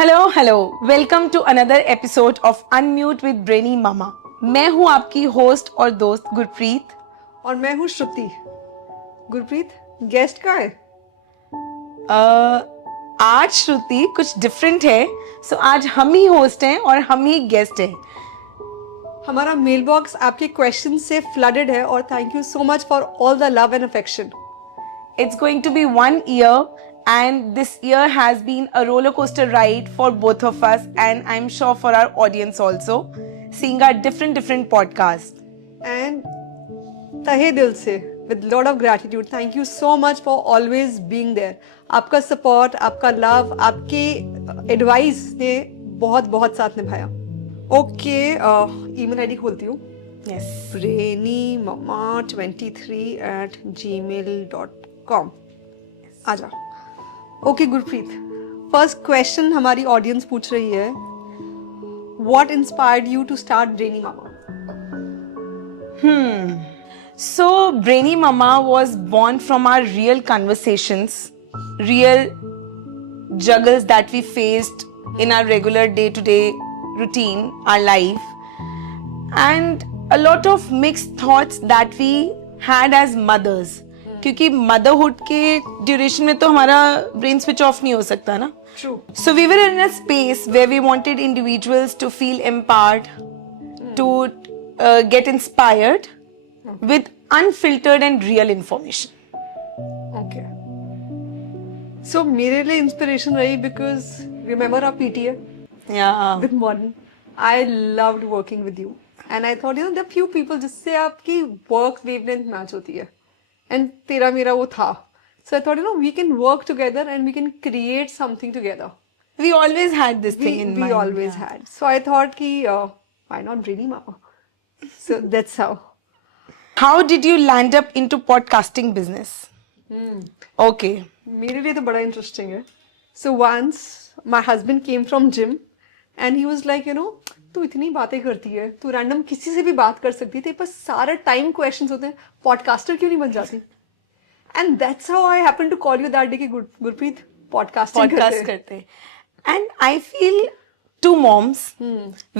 Hello welcome to another episode of Unmute with Brainy Mama. मैं हूं आपकी host और दोस्त गुरप्रीत। और मैं हूँ श्रुति। गुरप्रीत, गेस्ट का है? आज श्रुति कुछ डिफरेंट है, सो आज हम ही होस्ट हैं और हम ही गेस्ट हैं। हमारा मेल बॉक्स आपके क्वेश्चन से फ्लडेड है और thank you so much for all the love and affection. It's going to be 1 year, and this year has been a roller coaster ride for both of us, and I'm sure for our audience also, seeing our different podcasts. And तहे दिल से with lot of gratitude thank you so much for always being there. आपका support, आपका love, आपकी advice ने बहुत बहुत साथ निभाया। ओके, ईमेल आईडी खोलती हूँ। Yes. brainymama23@gmail.com। आजा। ओके गुरप्रीत, फर्स्ट क्वेश्चन हमारी ऑडियंस पूछ रही है, what inspired you to start Brainy Mama? So, Brainy Mama was born from our real conversations, real juggles that we faced in our regular day-to-day routine, our life, and a lot of mixed thoughts that we had as mothers. क्योंकि motherhood के duration में तो हमारा brain switch off नहीं हो सकता ना. True. So we were in a space where we wanted individuals to feel empowered, to get inspired with unfiltered and real information. Okay, so मेरे लिए इंस्पिरेशन रही बिकॉज रिमेंबर आप PTA Yeah. With modern. I loved working with you and I thought there few people जिससे आपकी work wavelength match होती है, and तेरा मेरा वो था। So I thought we can work together and we can create something together. We always had this thing in We mind. always had. So I thought ki why not Brainy Mama? So that's how. How did you land up into podcasting business? Okay. मेरे लिए तो बड़ा interesting है। So once my husband came from gym and he was like तू इतनी बातें करती है, तू रैंडम किसी से भी बात कर सकती है, तेरे पास सारा टाइम क्वेश्चंस होते हैं, पॉडकास्टर क्यों नहीं बन जाती? And that's how I happen to call you that day कि गुरप्रीत पॉडकास्टिंग Podcast करते. And I feel two moms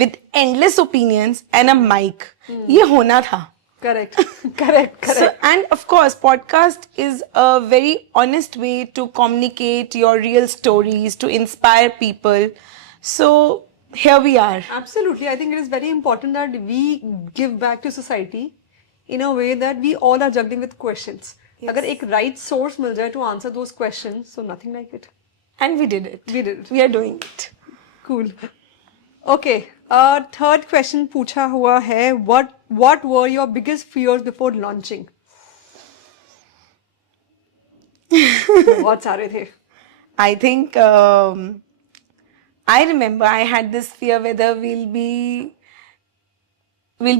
with endless opinions and a mic. ये होना था. Correct correct So, correct. and of course, podcast is a very honest way to communicate your real stories, to inspire people. So, here we are. Absolutely. I think it is very important that we give back to society in a way that we all are juggling with questions. अगर एक right source मिल जाए to answer those questions, so nothing like it. And we did it. We did it. We are doing it. Cool. Okay. Third question पूछा हुआ है, what were your biggest fears before launching? बहुत सारे थे। I think I remember I had this fear whether we'll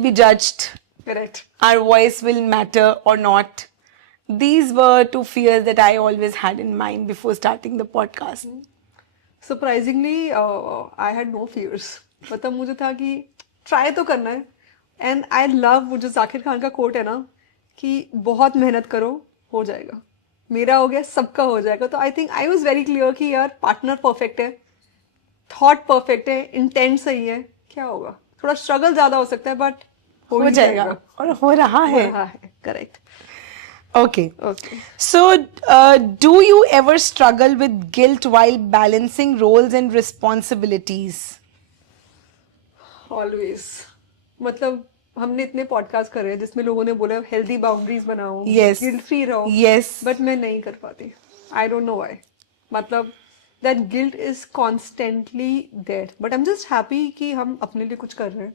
be judged, Correct. our voice will matter or not. These were two fears that I always had in mind before starting the podcast. Surprisingly, I had no fears. मतलब मुझे था कि try तो करना है, and I love वो जो जाकिर खान का कोट है ना कि बहुत मेहनत करो हो जाएगा, मेरा हो गया सबका हो जाएगा। तो I think I was very clear कि यार पार्टनर परफेक्ट है, थॉट परफेक्ट है, इंटेंट सही है, क्या होगा, थोड़ा स्ट्रगल ज्यादा हो सकता है बट हो जाएगा और हो रहा है. Correct. Okay. Okay. So, do you ever struggle with guilt while balancing roles and responsibilities? Always. मतलब हमने इतने पॉडकास्ट करे हैं जिसमें लोगों ने बोला हेल्दी बाउंड्रीज बनाओ, Yes. गिल्ट फ्री रहो, Yes. बट मैं नहीं कर पाती। I don't know why. मतलब that guilt is constantly there, but I am just happy कि हम अपने लिए कुछ कर रहे हैं,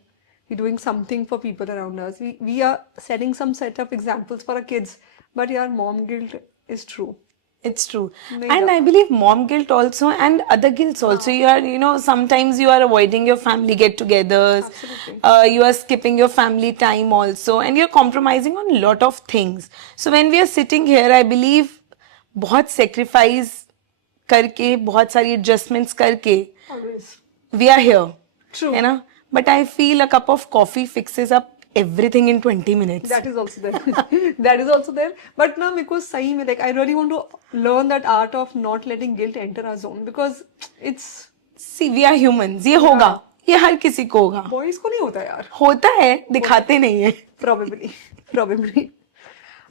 we doing something for people around us, we are setting some set of examples for our kids, but यार mom guilt is true. It's true. नहीं And था। I believe mom guilt also and other guilts also. You are, sometimes you are avoiding your family get-togethers. Absolutely. You are skipping your family time also. And you're compromising on a lot of things. So when we are sitting here, I believe बहुत sacrifice करके, बहुत सारी adjustments करके, always. we are here. True. है ना? But I feel a cup of coffee fixes up everything in 20 minutes. That is also there. That is also there. But now, because sahi mein, like, I really want to learn that art of not letting guilt enter our zone, because it's See, we are humans. ये होगा, ये हर किसी को होगा. Boys को नहीं होता यार. होता है, दिखाते नहीं है. Probably.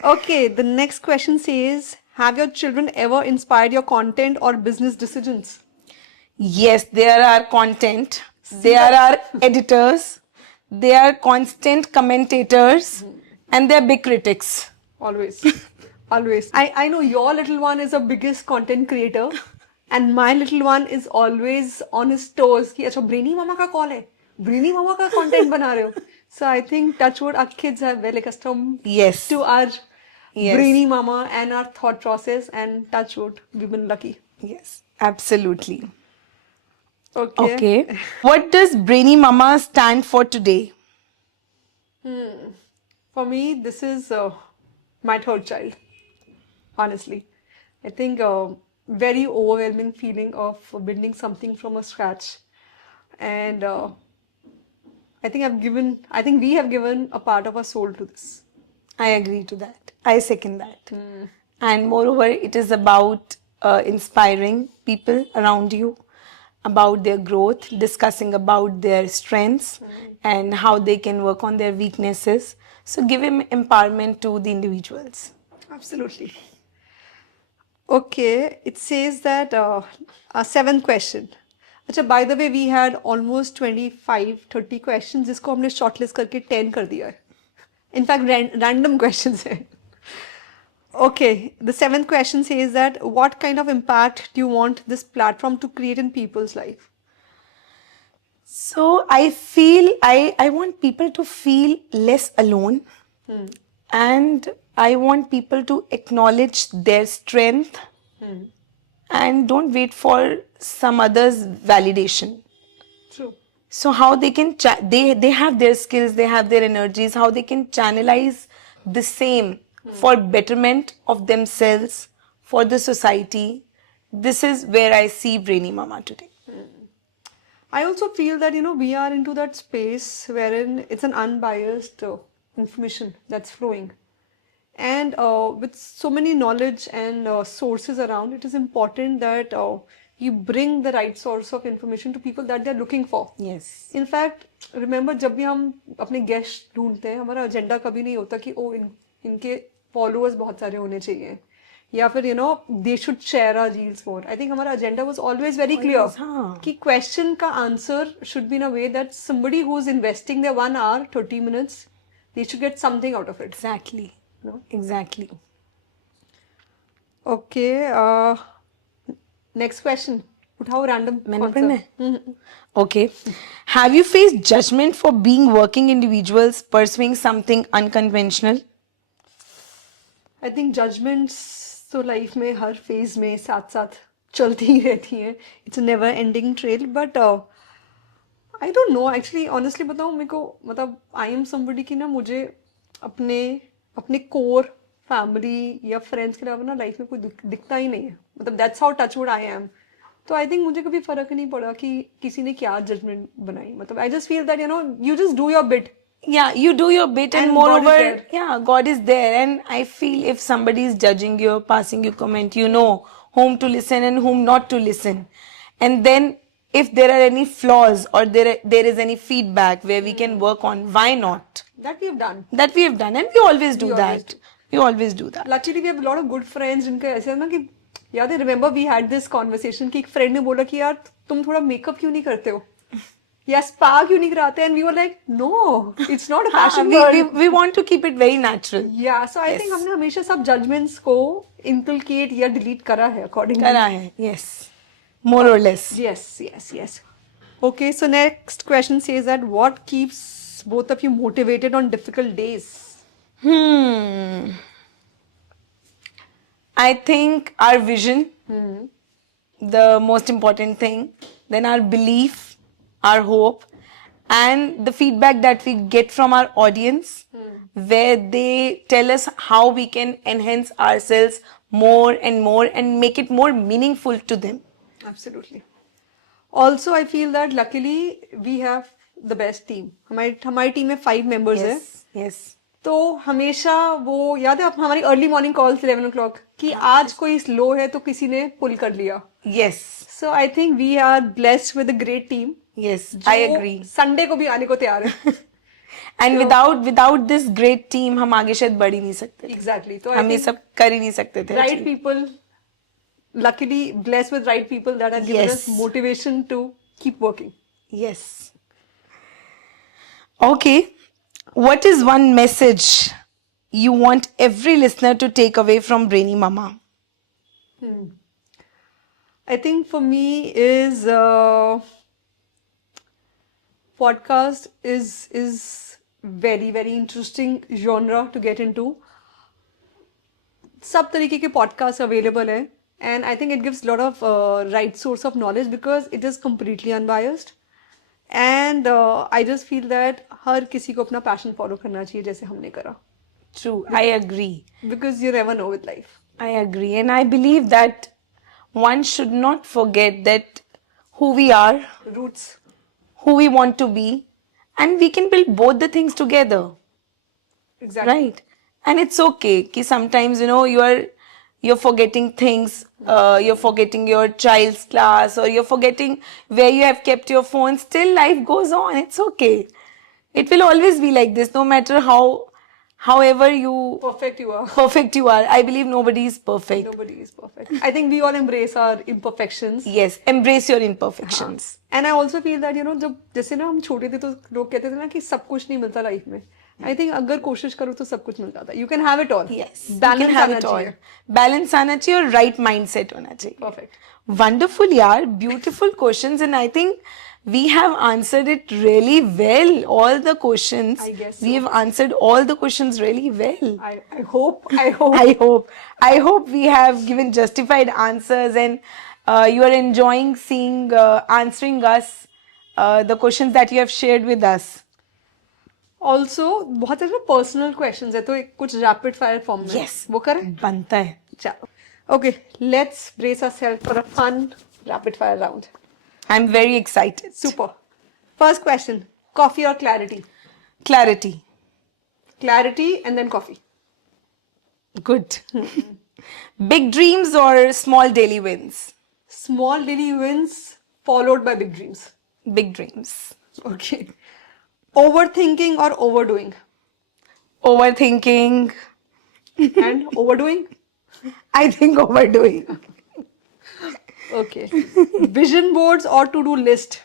Okay, the next question says, have your children ever inspired your content or business decisions? Yes, there are content. There are editors. They are constant commentators, and they are big critics. Always. Always. I know your little one is the biggest content creator, and my little one is always on his toes कि अच्छा brainy मामा का call है, brainy मामा का content बना रहे हो. So I think touchwood our kids are well accustomed Yes. to our Yes. brainy mama and our thought process, and touchwood we've been lucky. Yes, absolutely. Okay. Okay. What does Brainy Mama stand for today? For me, this is my third child. Honestly, I think very overwhelming feeling of building something from a scratch, and I think we have given a part of our soul to this. I agree to that. I second that. And moreover, it is about inspiring people around you about their growth, discussing about their strengths and how they can work on their weaknesses. So give him empowerment to the individuals. Absolutely. Okay, it says that our seventh question. अच्छा, by the way, we had almost 25-30 questions जिसको हमने shortlist करके 10 कर दिया है. In fact, random questions है. Okay, the seventh question says that what kind of impact do you want this platform to create in people's life? So I feel I want people to feel less alone, and I want people to acknowledge their strength and don't wait for some other's validation. True. So how they can they have their skills, they have their energies, how they can channelize the same for betterment of themselves, for the society. This is where I see Brainy Mama today. I also feel that, we are into that space wherein it's an unbiased information that's flowing. And with so many knowledge and sources around, it is important that you bring the right source of information to people that they're looking for. Yes. In fact, remember, जब भी हम अपने guest ढूंढते हैं, हमारा agenda कभी नहीं होता कि इनके फॉलोअर्स बहुत सारे होने चाहिए या फिर they should share our reels more. I think हमारा agenda was always very clear कि क्वेश्चन का answer should be in a way that somebody who is investing there 1 hour 30 minutes, they should get something out of it. Exactly. Exactly. Okay. Next question. उठाओ random. मैंने पढ़ना है? Okay. Have you faced judgment for being working individuals pursuing something unconventional? I think judgments तो life में हर phase में साथ साथ चलती ही रहती हैं. It's a never ending trail. But I don't know. Actually, honestly बताऊँ, मेरे को मतलब I am somebody कि ना मुझे अपने कोर फैमिली या फ्रेंड्स के अलावा ना लाइफ में कोई दिखता ही नहीं है. मतलब that's how touchwood I am. तो आई थिंक मुझे कभी फर्क नहीं पड़ा कि किसी ने क्या जजमेंट बनाई. मतलब I just feel that you just do your bit. Yeah, you do your bit, and moreover, God is there. yeah, God is there. And I feel if somebody is judging you, passing you comment, you know whom to listen and whom not to listen. And then if there are any flaws or there is any feedback where we can work on, why not? That we have done. That we have done, and we always do We always that. We always do that. Luckily, we have a lot of good friends जिनका ऐसे है ना कि याद है, remember we had this conversation कि एक friend ने बोला कि यार तुम थोड़ा मेकअप क्यों नहीं करते हो या स्पा क्यों नहीं कराते, and we were like no, it's not a fashion world. We want to keep it very natural. Yeah, so I think हमने हमेशा सब judgments को inculcate या delete करा है accordingly. करा है, yes, more or less. Yes. Okay, so next question says that what keeps both of you motivated on difficult days? I think our vision, the most important thing, then our belief, our hope, and the feedback that we get from our audience, where they tell us how we can enhance ourselves more and make it more meaningful to them. Absolutely. Also, I feel that luckily we have the best team. हमारी team में 5 members है. Yes. तो हमेशा वो याद है हमारी early morning calls 11 o'clock कि आज कोई स्लो है तो किसी ने पुल कर लिया. Yes. So I think we are blessed with a great team. Yes, I agree. Sunday को भी आने को तैयार है. And without this great team हम आगे शायद बढ़ ही नहीं सकते थे. Exactly. तो I हम ये think सब कर ही नहीं सकते थे. right people, luckily blessed with right people that have given us Yes. motivation to keep working. Yes. Okay. What is one message you want every listener to take away from Brainy Mama? I think for me is podcast is very very interesting genre to get into. सब तरीके के podcast available है and I think it gives a lot of right source of knowledge because it is completely unbiased and I just feel that हर किसी को अपना passion follow करना चाहिए जैसे हमने करा True. I agree. because you never know with life. I agree. And I believe that one should not forget that who we are, Roots. who we want to be, and we can build both the things together. Exactly. Right? And it's okay कि sometimes you're forgetting things, you're forgetting your child's class or you're forgetting where you have kept your phone. Still life goes on. It's okay. It will always be like this, no matter however Perfect you are. perfect you are. I believe nobody is perfect. Nobody is perfect. I think we all embrace our imperfections. Yes, embrace your imperfections. And I also feel that जब जैसे ना हम छोटे थे तो लोग कहते थे ना कि सब कुछ नहीं मिलता लाइफ में. I think अगर कोशिश करो तो सब कुछ मिल जाता है. You can have it all. Yes, you Balance can have आना it all. चाहिए. Balance आना चाहिए और right mindset होना चाहिए. Perfect. Wonderful, yaar. Beautiful questions, and I think we have answered it really well. All the questions. I guess so. We have answered all the questions really well. I hope. I hope. I hope we have given justified answers, and you are enjoying seeing answering us the questions that you have shared with us. Also बहुत सारे personal questions है तो एक कुछ rapid fire form में. Yes. वो करें? बनता है. चलो. Okay. Let's brace ourselves for a fun rapid fire round. I'm very excited. Super. First question. Coffee or clarity? Clarity. Clarity and then coffee. Good. Big dreams or small daily wins? Small daily wins followed by big dreams. Big dreams. Okay. Overthinking or overdoing? Overthinking. And overdoing? I think overdoing. Okay. Vision boards or to-do list?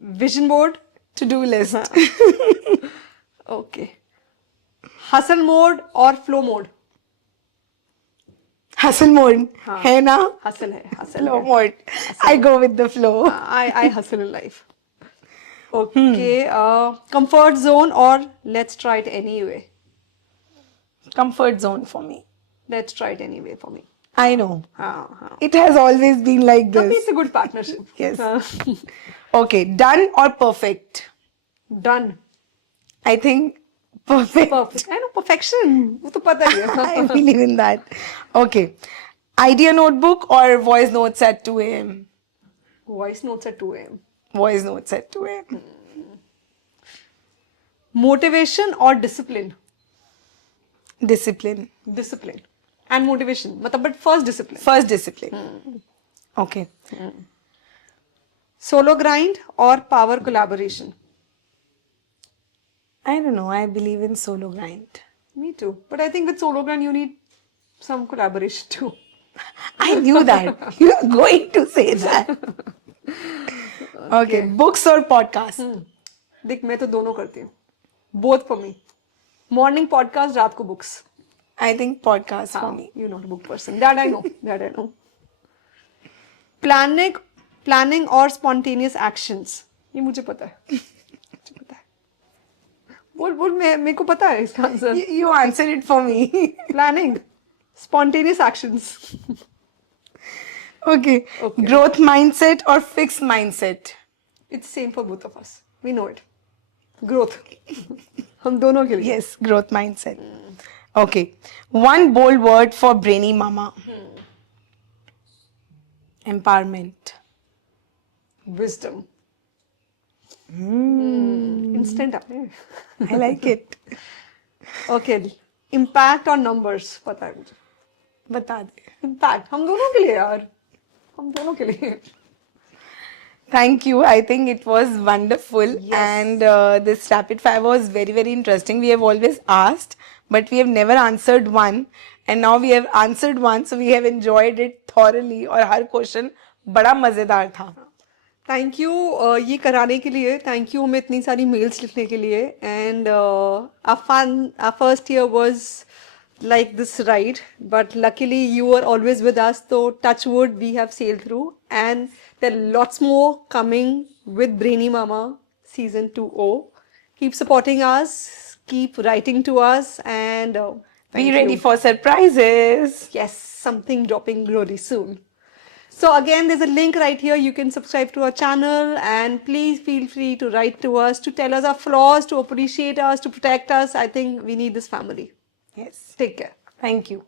Vision board? To-do list. Okay. Hustle mode or flow mode? Hustle mode. है ना? Hustle है. Hustle Flow है. mode. I go with the flow. I hustle in life. Okay. Comfort zone or let's try it anyway? Comfort zone for me. Let's try it anyway for me. I know. हाँ. It has always been like Tapi this. it's a good partnership. Yes. हाँ. Okay. Done or perfect? Done. I think perfect. Perfect. I know perfection. वो तो पता ही है. I believe in that. Okay. Idea notebook or voice notes at 2 a.m.? Voice notes at 2 a.m. Voice notes at 2 a.m. Motivation or discipline? Discipline. Discipline. And motivation. मतलब but first discipline. First discipline. Okay. Solo grind or power collaboration? I don't know. I believe in solo grind. Me too. But I think with solo grind you need some collaboration too. I knew that. You were going to say that. Okay. Books or podcast? देख मैं तो दोनों करती हूँ. Both for me. Morning podcast, रात को books. I think podcast for me. You're not a book person. That I know. That I know. Planning or spontaneous actions? ये मुझे पता है. मुझे पता है. बोल मेरे को पता है इसका answer. You answered it for me. Planning. Spontaneous actions. Okay. Growth mindset or fixed mindset? It's same for both of us. We know it. Growth. हम दोनों के लिए. Yes, growth mindset. Okay. One bold word for Brainy Mama. Empowerment. Wisdom. Instant है. I like it. Okay. Impact or numbers? पता है मुझे. बता दे. Impact. हम दोनों के लिए यार. हम दोनों के लिए. Thank you. I think it was wonderful. Yes. And this rapid fire was very, very interesting. We have always asked, but we have never answered one. And now we have answered one, so we have enjoyed it thoroughly. और हर question बड़ा मज़ेदार था. Thank you ये कराने के लिए. Thank you हमें इतनी सारी मेल्स लिखने के लिए. And our first year was like this ride, but luckily you were always with us, so touch wood we have sailed through, and there are lots more coming with Brainy Mama season 2.0. Keep supporting us, keep writing to us, and Be thank ready you. for surprises. Yes, something dropping really soon. So again, there's a link right here. You can subscribe to our channel, and please feel free to write to us, to tell us our flaws, to appreciate us, to protect us. I think we need this family. Yes. Take care. Thank you.